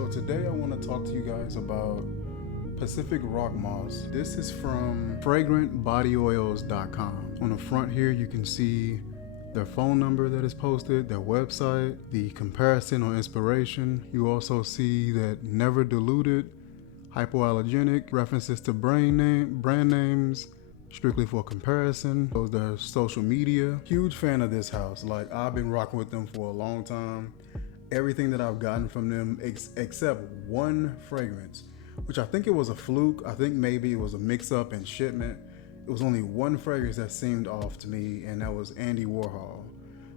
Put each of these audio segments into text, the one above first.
So today I want to talk to you guys about Pacific Rock Moss. This is from fragrantbodyoils.com. On the front here you can see their phone number that is posted, their website, the comparison or inspiration. You also see that never diluted, hypoallergenic, references to brand names, strictly for comparison. Those their social media. Huge fan of this house. Like, I've been rocking with them for a long time. Everything that I've gotten from them except one fragrance, which I think it was a fluke. I think maybe it was a mix-up in shipment. It was only one fragrance that seemed off to me, and that was Andy Warhol.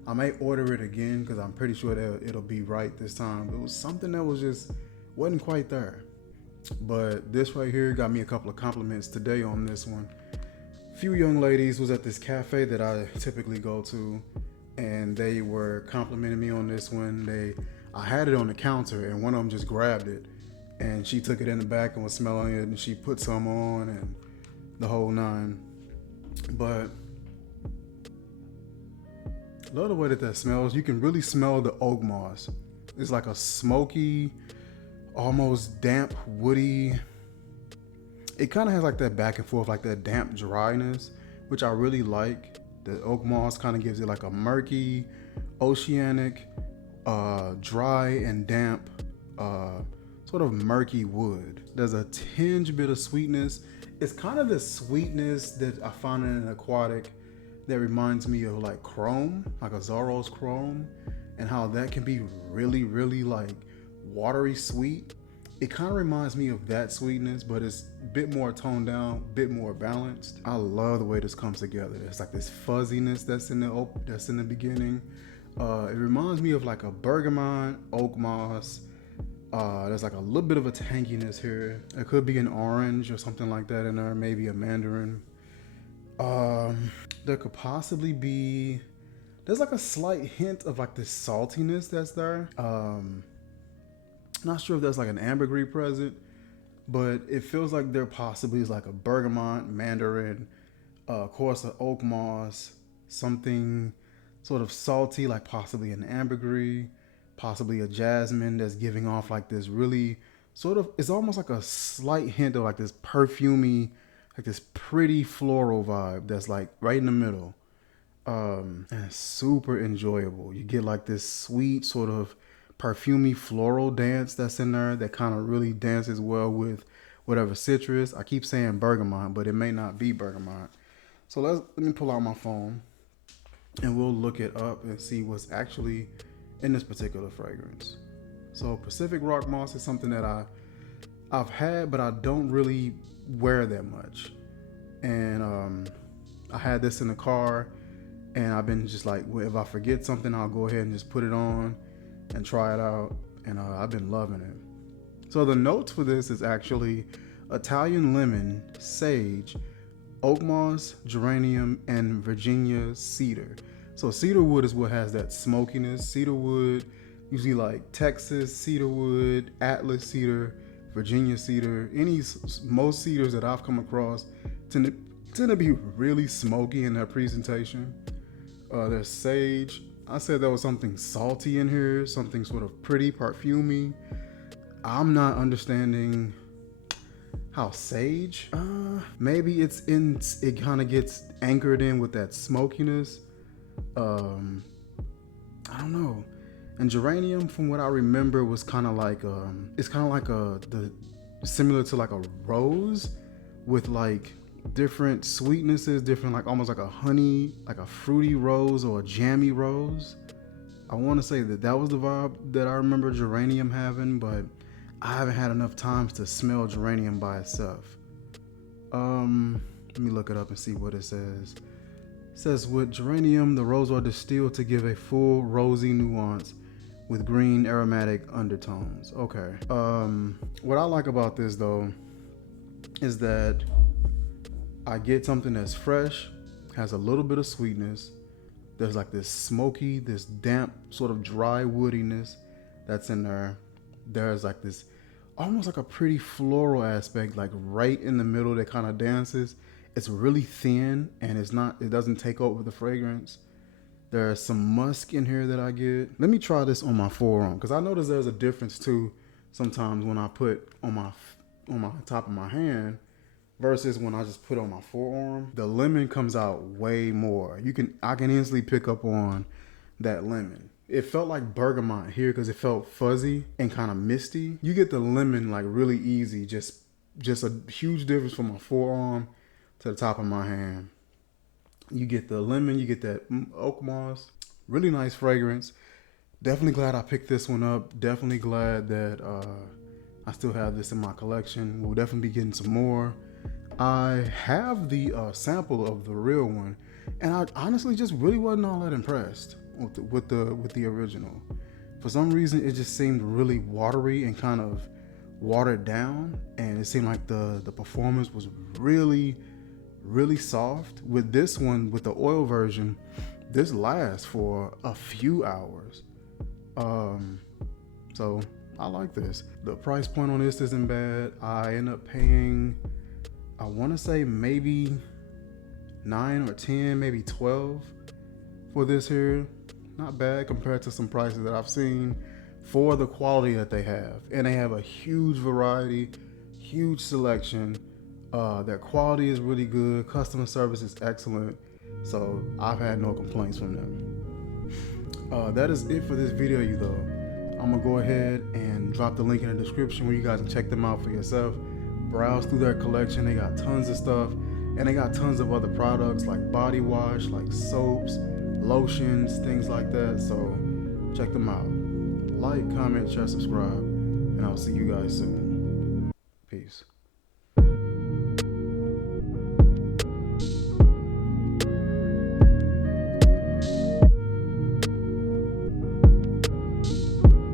I may order it again because I'm pretty sure that it'll be right this time. It was something that wasn't quite there. But this right here got me a couple of compliments today on this one. A few young ladies was at this cafe that I typically go to, and they were complimenting me on this one. I had it on the counter, and one of them just grabbed it, and she took it in the back and was smelling it, and she put some on, and the whole nine. But love the way that smells. You can really smell the oak moss. It's like a smoky, almost damp, woody. It kind of has like that back and forth, like that damp dryness, which I really like. The oak moss kind of gives it like a murky, oceanic, dry and damp, sort of murky wood. There's a tinge bit of sweetness. It's kind of the sweetness that I found in an Aquatic that reminds me of like chrome, like a Zorro's chrome, and how that can be really, really like watery sweet. It kind of reminds me of that sweetness, but it's a bit more toned down, a bit more balanced. I love the way this comes together. There's like this fuzziness that's in the beginning. It reminds me of like a bergamot, oak moss. There's like a little bit of a tanginess here. It could be an orange or something like that in there, maybe a mandarin. There could possibly be, there's like a slight hint of like this saltiness that's there. Not sure if that's like an ambergris present, but it feels like there possibly is like a bergamot, mandarin, of course an oak moss, something sort of salty, like possibly an ambergris, possibly a jasmine that's giving off like this really sort of, it's almost like a slight hint of like this perfumey, like this pretty floral vibe that's like right in the middle. And it's super enjoyable. You get like this sweet sort of perfumey floral dance that's in there that kind of really dances well with whatever citrus. I keep saying bergamot, but it may not be bergamot. So let me pull out my phone and we'll look it up and see what's actually in this particular fragrance. So Pacific Rock Moss is something that I've had, but I don't really wear that much. And I had this in the car, and I've been just like, well, if I forget something, I'll go ahead and just put it on and try it out, and I've been loving it. So the notes for this is actually Italian lemon, sage, oak moss, geranium, and Virginia cedar. So cedar wood is what has that smokiness. Cedar wood, usually like Texas cedar wood, Atlas cedar, Virginia cedar. Most cedars that I've come across tend to be really smoky in their presentation. There's sage. I said there was something salty in here, something sort of pretty, perfumey. I'm not understanding how sage. Maybe it kind of gets anchored in with that smokiness. I don't know. And geranium, from what I remember, was kind of like it's kind of like similar to like a rose with like different sweetnesses, different, like almost like a honey, like a fruity rose or a jammy rose. I want to say that was the vibe that I remember geranium having, but I haven't had enough times to smell geranium by itself. Let me look it up and see what it says. It says, with geranium, the rose are distilled to give a full rosy nuance with green aromatic undertones. Okay. What I like about this though is that I get something that's fresh, has a little bit of sweetness. There's like this smoky, this damp, sort of dry woodiness that's in there. There's like this, almost like a pretty floral aspect, like right in the middle that kind of dances. It's really thin and it doesn't take over the fragrance. There's some musk in here that I get. Let me try this on my forearm, because I noticed there's a difference too sometimes when I put on my top of my hand versus when I just put on my forearm. The lemon comes out way more. I can instantly pick up on that lemon. It felt like bergamot here because it felt fuzzy and kind of misty. You get the lemon like really easy, just a huge difference from my forearm to the top of my hand. You get the lemon, you get that oak moss. Really nice fragrance. Definitely glad I picked this one up. Definitely glad that I still have this in my collection. We'll definitely be getting some more. I have the sample of the real one, and I honestly just really wasn't all that impressed with the original. For some reason, it just seemed really watery and kind of watered down, and it seemed like the performance was really, really soft. With this one, with the oil version, this lasts for a few hours. So I like this. The price point on this isn't bad. I end up paying, I want to say maybe 9 or 10, maybe 12 for this here. Not bad compared to some prices that I've seen for the quality that they have. And they have a huge variety, huge selection. Their quality is really good. Customer service is excellent. So I've had no complaints from them. That is it for this video, I'm gonna go ahead and drop the link in the description where you guys can check them out for yourself. Browse through their collection. They got tons of stuff, and they got tons of other products like body wash, like soaps, lotions, things like that. So check them out. Like, comment, share, subscribe, and I'll see you guys soon. Peace.